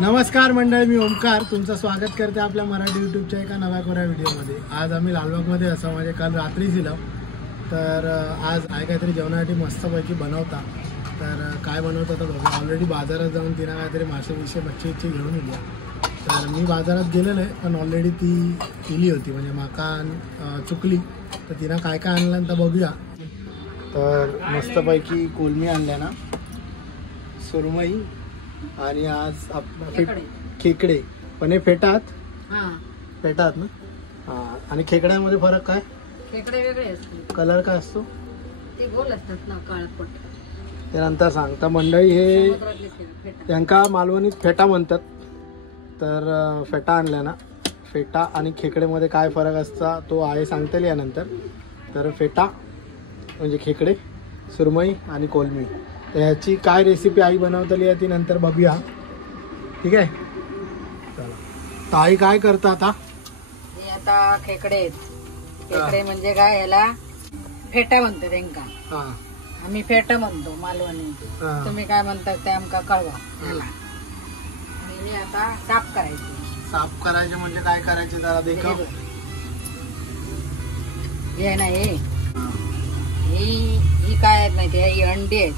नमस्कार मंडळी, मी ओमकार तुमचं स्वागत करते आपल्या मराठी यूट्यूबच्या एका नव्या कोऱ्या व्हिडिओमध्ये। आज आम्ही लालबागमध्ये असं म्हणजे काल रात्रीच दिलं तर आज आहे काहीतरी जेवणासाठी मस्तपैकी बनवता। तर काय बनवता तर बघा, ऑलरेडी बाजारात जाऊन तिनं काहीतरी मासे मच्छी घेऊन येली। तर मी बाजारात गेलेलो आहे पण ऑलरेडी ती केली होती म्हणजे माका चुकली, तर तिनं काय काय आणलं तर बघूया। तर मस्तपैकी कोलमी आणल्या ना, सुरमई आणि आज खेकडे पण हे फेटात ना। आणि खेकड्यामध्ये फरक काय? खेकडे वेगळे असतात, कलर काय असतो? ते गोल असतात ना, काळपट। त्यानंतर सांगता मंडळी हे त्यांका मालवणीत फेटा म्हणतात। तर फेटा आणल्या ना, फेटा आणि खेकडेमध्ये काय फरक असता तो आहे सांगता यानंतर। तर फेटा म्हणजे खेकडे, सुरमई आणि कोलमी, तर ह्याची काय रेसिपी आई बनवतली आहे ती नंतर बघूया, ठीक आहे? चला, तर आई काय करता आता? हे आता खेकडे आहेत। खेकडे म्हणजे काय, याला फेटा म्हणतात त्यांका। आम्ही फेटा म्हणतो मालवणी, तुम्ही काय म्हणता ते आमका कळवा याला। आणि हे आता साफ करायचे। साफ करायचे म्हणजे काय करायचे जरा देखाव। हे ना, ही काय आहेत माहिती आहे? ही अंडी आहेत,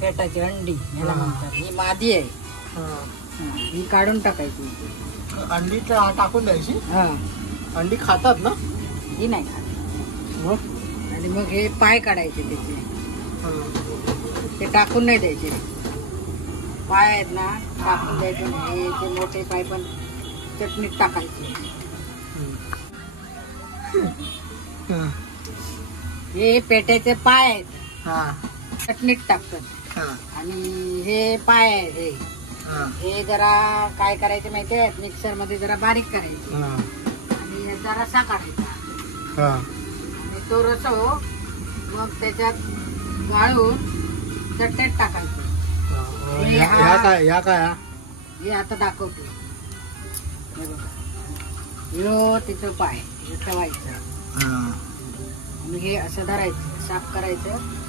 पेटाची अंडी याला म्हणतात। ही मादी आहे, ही काढून टाकायची। अंडी टाकून द्यायची? अंडी खातात ना? ही नाही खात। आणि मग हे पाय काढायचे त्याचे, ते टाकून नाही द्यायचे। पाय आहेत ना, टाकून द्यायचे नाही। ते मोठे पाय पण चटणीत टाकायचे। हे पेट्याचे पाय आहेत, चटणीत टाकतात। आणि हे पाय आहे, हे जरा काय करायचे माहिती आहे? मिक्सर मध्ये जरा बारीक करायचे आणि ह्याचा रसा काढायचा। आणि तो रस मग त्याच्यात गाळून चटणीत टाकायचं। हे आता दाखवतो, हे बघा, ह्यो तिचं पाय ठेवायचं आणि हे असं धरायचं, साफ करायचं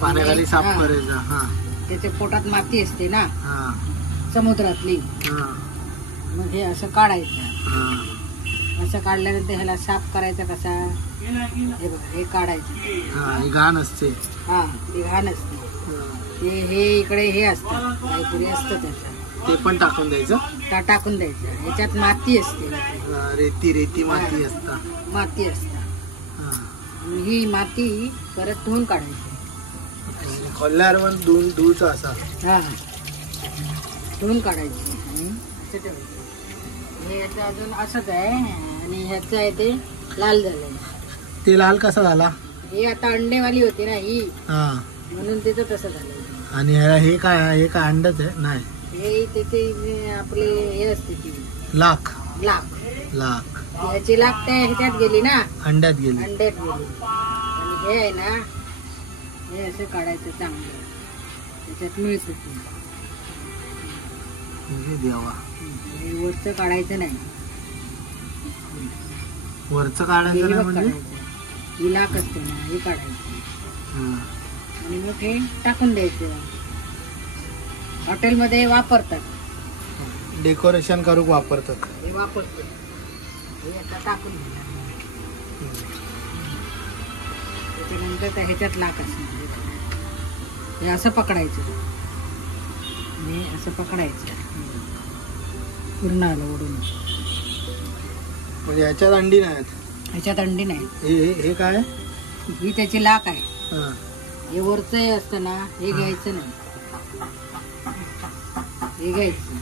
पाण्याखाली साफ करायचं। त्याच्या पोटात माती असते ना समुद्रातली, मग हे असं काढायचं। असं काढल्यानंतर ह्याला साफ करायचं कसा, हे बघा, हे काढायचं। घाण असते, ते घाण असते। हे इकडे हे असतं, काहीतरी असतं त्याचं, ते पण टाकून द्यायचं। टाकून द्यायचं। ह्याच्यात माती असते, रेती माती असता, माती असता। ही माती परत धुवून काढायची। खोलल्यावर धुवूचं असा, धुवून काढायची आणि असं ठेवायचं। हे याचं अजून असंच आहे आणि ह्याचं आहे ते लाल झालंय। ते लाल कसा झाला? हे आता अंडेवाली होती ना ही, म्हणून त्याचं तसं झालं। आणि हे काय अंडच आहे? नाही, हे त्याचे आपले हे असते ती लाख ह्याची लाख त्या ह्याच्यात गेली ना, अंड्यात गेली। आणि हे आहे ना, हे असं काढायचं चांगलं, त्याच्यात मिळत देवा। हे वरचं काढायचं नाही, वरचं काढायचं म्हणजे ही लाख असते ना, ही काढायची आणि मग हे टाकून द्यायचं। हॉटेलमध्ये वापरतात, डेकोरेशन करूक वापरतात, हे वापरतात। हे आता टाकून दिलं, त्याच्यानंतर ह्याच्यात लाख असणार। हे असं पकडायचं, हे असं पकडायचं पूर्ण आलं ओढून। म्हणजे ह्याच्यात अंडी नाहीत? ह्याच्यात अंडी नाही। हे काय? ही त्याची लाख आहे। हे वरचं हे असतं ना, हे घ्यायचं नाही, हे घ्यायचं,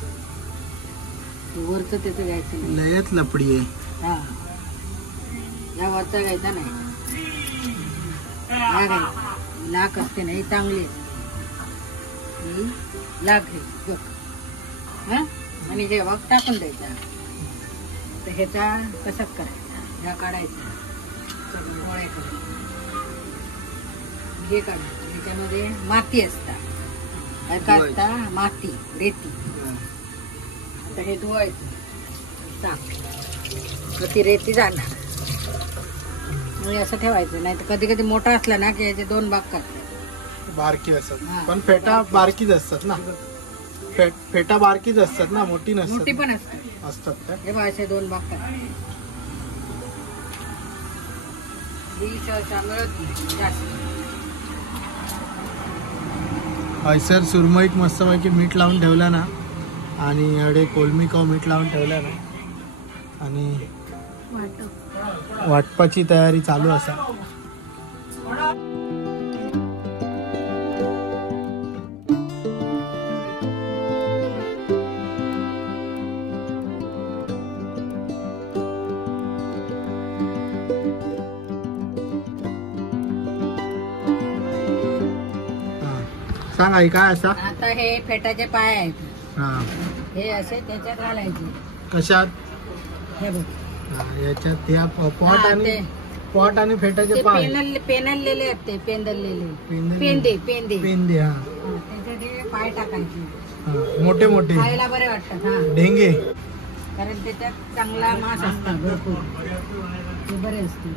वरचं त्याचं घ्यायचं नाही। लयच लपडी आहे। या वरचा घ्यायचा नाही, लाख असते ना, ही चांगली आहे, ही लाख घ्यायची बघ। आणि हे बघ टाकून द्यायचा। तर ह्याचा कसाच करायचा, ह्या काढायचा, गोळे करायचे, हे काढायचं। ह्याच्यामध्ये माती असतात, काय असता? माती, रेती। आता हे धुवायचं चांगलं, ती रेती जाणार आणि असं ठेवायचं। नाही तर कधी कधी मोठा असला ना की याचे दोन भाग करतात, बारकी असतात, पण फेटा बारकीच असतात ना। फेटा बारकीच असतात ना, मोठी नसतात? मोठी पण असतात का? हे बघ असे 2 भाग करा. ही सहसा मिळत नाही जास्त. हैसर सुरमईत मस्तपैकी मीठ लावून ठेवला ना, आणि एवढे कोलमी काव मीठ लावून ठेवला ना, आणि वाटपाची तयारी चालू असा. सांग आई काय असा? आता हे फेटाचे पाय आहेत. हा, हे असे त्याच्यात घालायचे. कशात? हे बघ याच्यात या पॉट हा, आणि ते- पॉट आणि फेटाचे ते पाय पेनललेले आहेत, ते पेंदललेले पेंदे. पेंदे पेंदे. हा, त्याच्यात हे पाय टाकायचे. हा, मोठे मोठे खायला बरे वाटतात. हा, ढेंगे. कारण त्याच्यात चांगला मांस असतात भरपूर, ते बरे असते.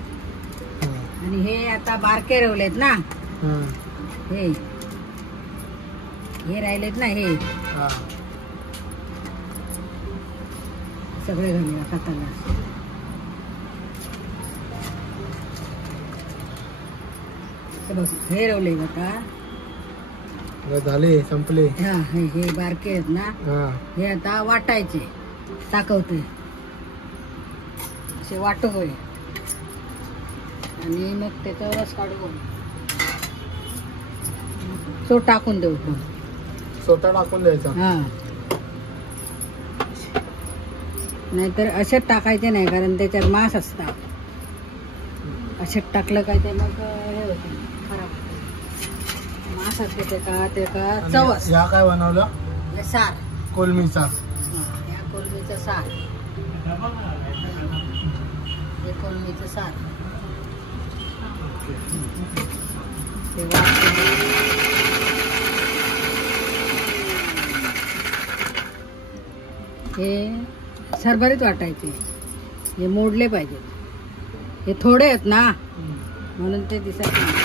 हा, आणि हे आता बारके रवलेत ना, हा, हे राहिलेत ना, हे हा. सगळे घालूया खाताना. हे बघ, हे रवले आता. झाले, संपले. हा, हे बारके आहेत ना, हा, हे आता वाटायचे. टाकवते असे वाटू होय, आणि मग त्याचा रस काढू, तो टाकून देऊ. स्वतः टाकून द्यायचा. हा, नाहीतर असेच टाकायचे नाही, कारण त्याच्यात मांस असतात. असेच टाकलं काय ते मग हे होते, खराब होते. मांस असते त्याचा चव असते. या काय बनवलं? हे सार, कोलमीचा. हा, या कोलमीचं सार. हे कोलमीचं सार. ते वाटते. हे सरभरीत वाटायचे, हे मोडले पाहिजे. हे थोडे आहेत ना, म्हणून ते दिसत नाही.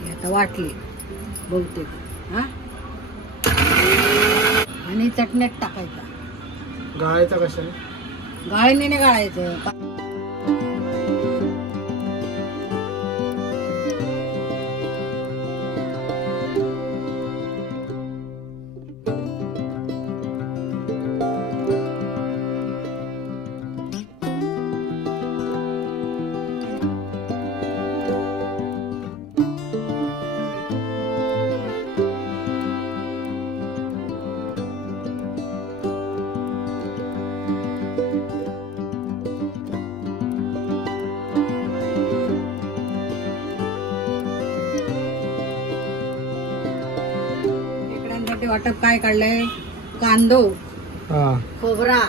हे आता वाटले बहुतेक. हा, आणि चटण्यात टाकायचा. गाळायचा कशाने? गाळणीने गाळायचं. खेकड्यांसाठी वाटप काय काढलंय? कांदो, हा, खोबरा,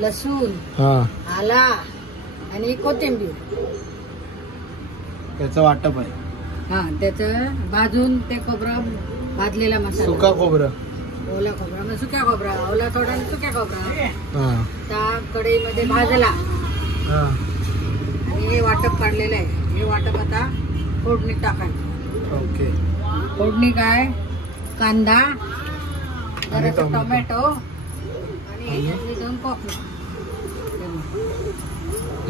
लसूण, हा, आला आणि कोथिंबीर. त्याचं वाटप आहे. हा, त्याचं भाजून ते खोबरं, भाजलेला मसाला, सुका खोबरं, ओला खोबरा, मग सुक्या खोबरा, ओला थोडा आणि सुक्या खोबरा हा, त्या कढईमध्ये भाजला. हा, आणि हे वाटप काढलेलं आहे. हे वाटप आता फोडणी टाकायचं. ओके. फोडणी काय? कांदा, आणि जरासं टोमॅटो. टोमॅटो आणि ह्याच्यातली 2 कोकणी.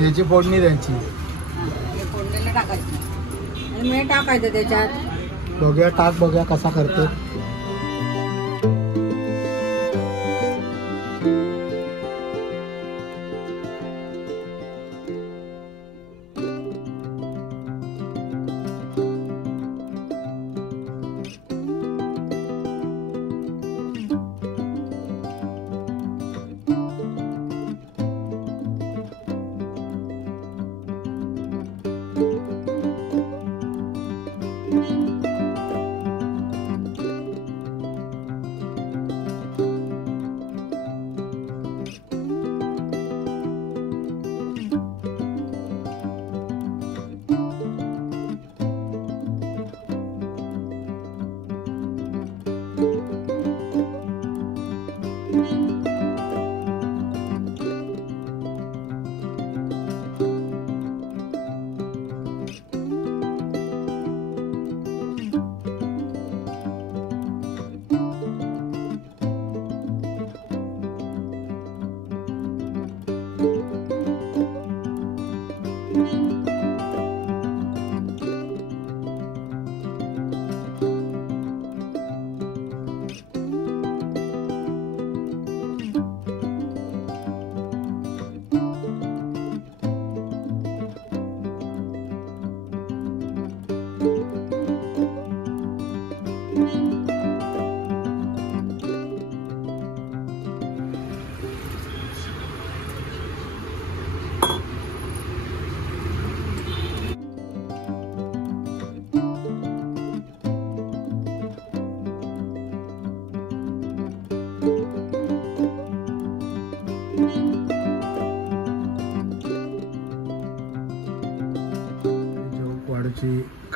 याची फोडणी द्यायची. हे फोडणीला टाकायचं आणि मीठ टाकायचं त्याच्यात. बघूया, टाक बघूया कसा करतो.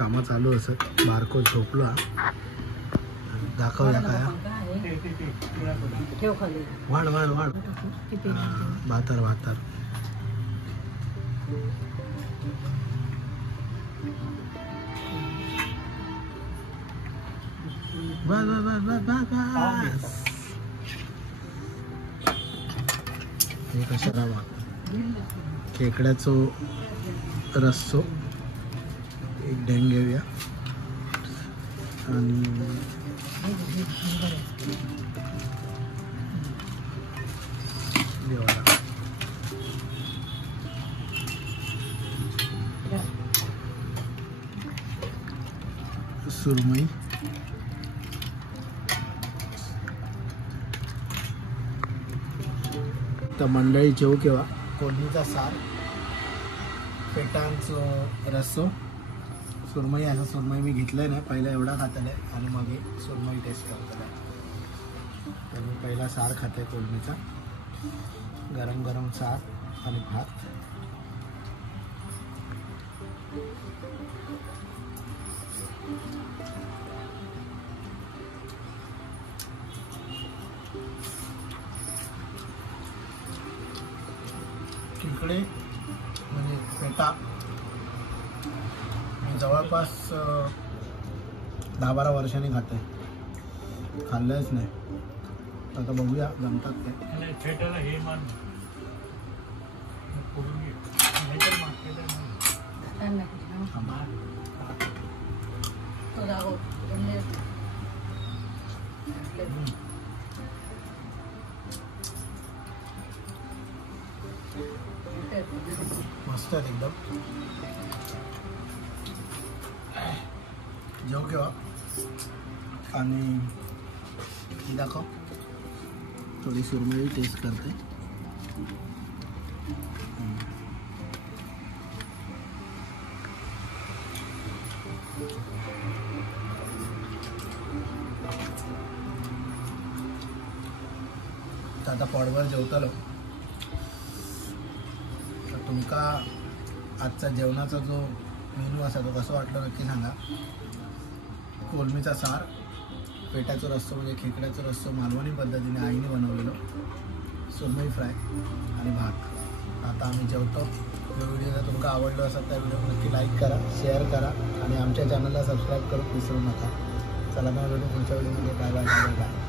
कामं चालू असत. बारको झोपला. दाखवूया काय वाढ वाढ वाढ भातर भातर बस बस बस बस बस. हे कशा रावा खेकड्याचो रस्सो एक ढेंग घेऊया आणि देवाला सुरमई तर मंडळी जेव केव्हा कोळमीचा सार पेटांचं रस्सो सुरमई आहे. सुरमई मी घेतलंय ना पहिला एवढा खातले आणि मग सुरमई टेस्ट करतले. तर मी पहिला सार खाते कोळमीचा गरम गरम सार आणि भात. खेकडे म्हणजे पेटा मी जवळपास 10-12 वर्षांनी खाते. खाल्लंच नाही. आता बघूया जमतात ते. मस्त आहेत एकदम. जेव केव्हा आणि ही दाखव थोडी सुरमई टेस्ट करते. आता पॉडवर जेवतलो. तर तुमका आजचा जेवणाचा जो मेनू असा तो कसं वाटलं नक्की सांगा. कोळमीचा सार, पेटाचं रस्सो म्हणजे खेकड्याचं रस्सो मालवणी पद्धतीने आईने बनवलेलं, सुरमई फ्राय आणि भात. आता आम्ही जेवतो. व्हिडिओ जर तुमका आवडलो असेल तर व्हिडिओ नक्की लाईक करा, शेअर करा आणि आमच्या चॅनलला सबस्क्राईब करून विसरू नका. चला मग व्हिडिओ पुढच्या व्हिडिओमध्ये काय वाटलं.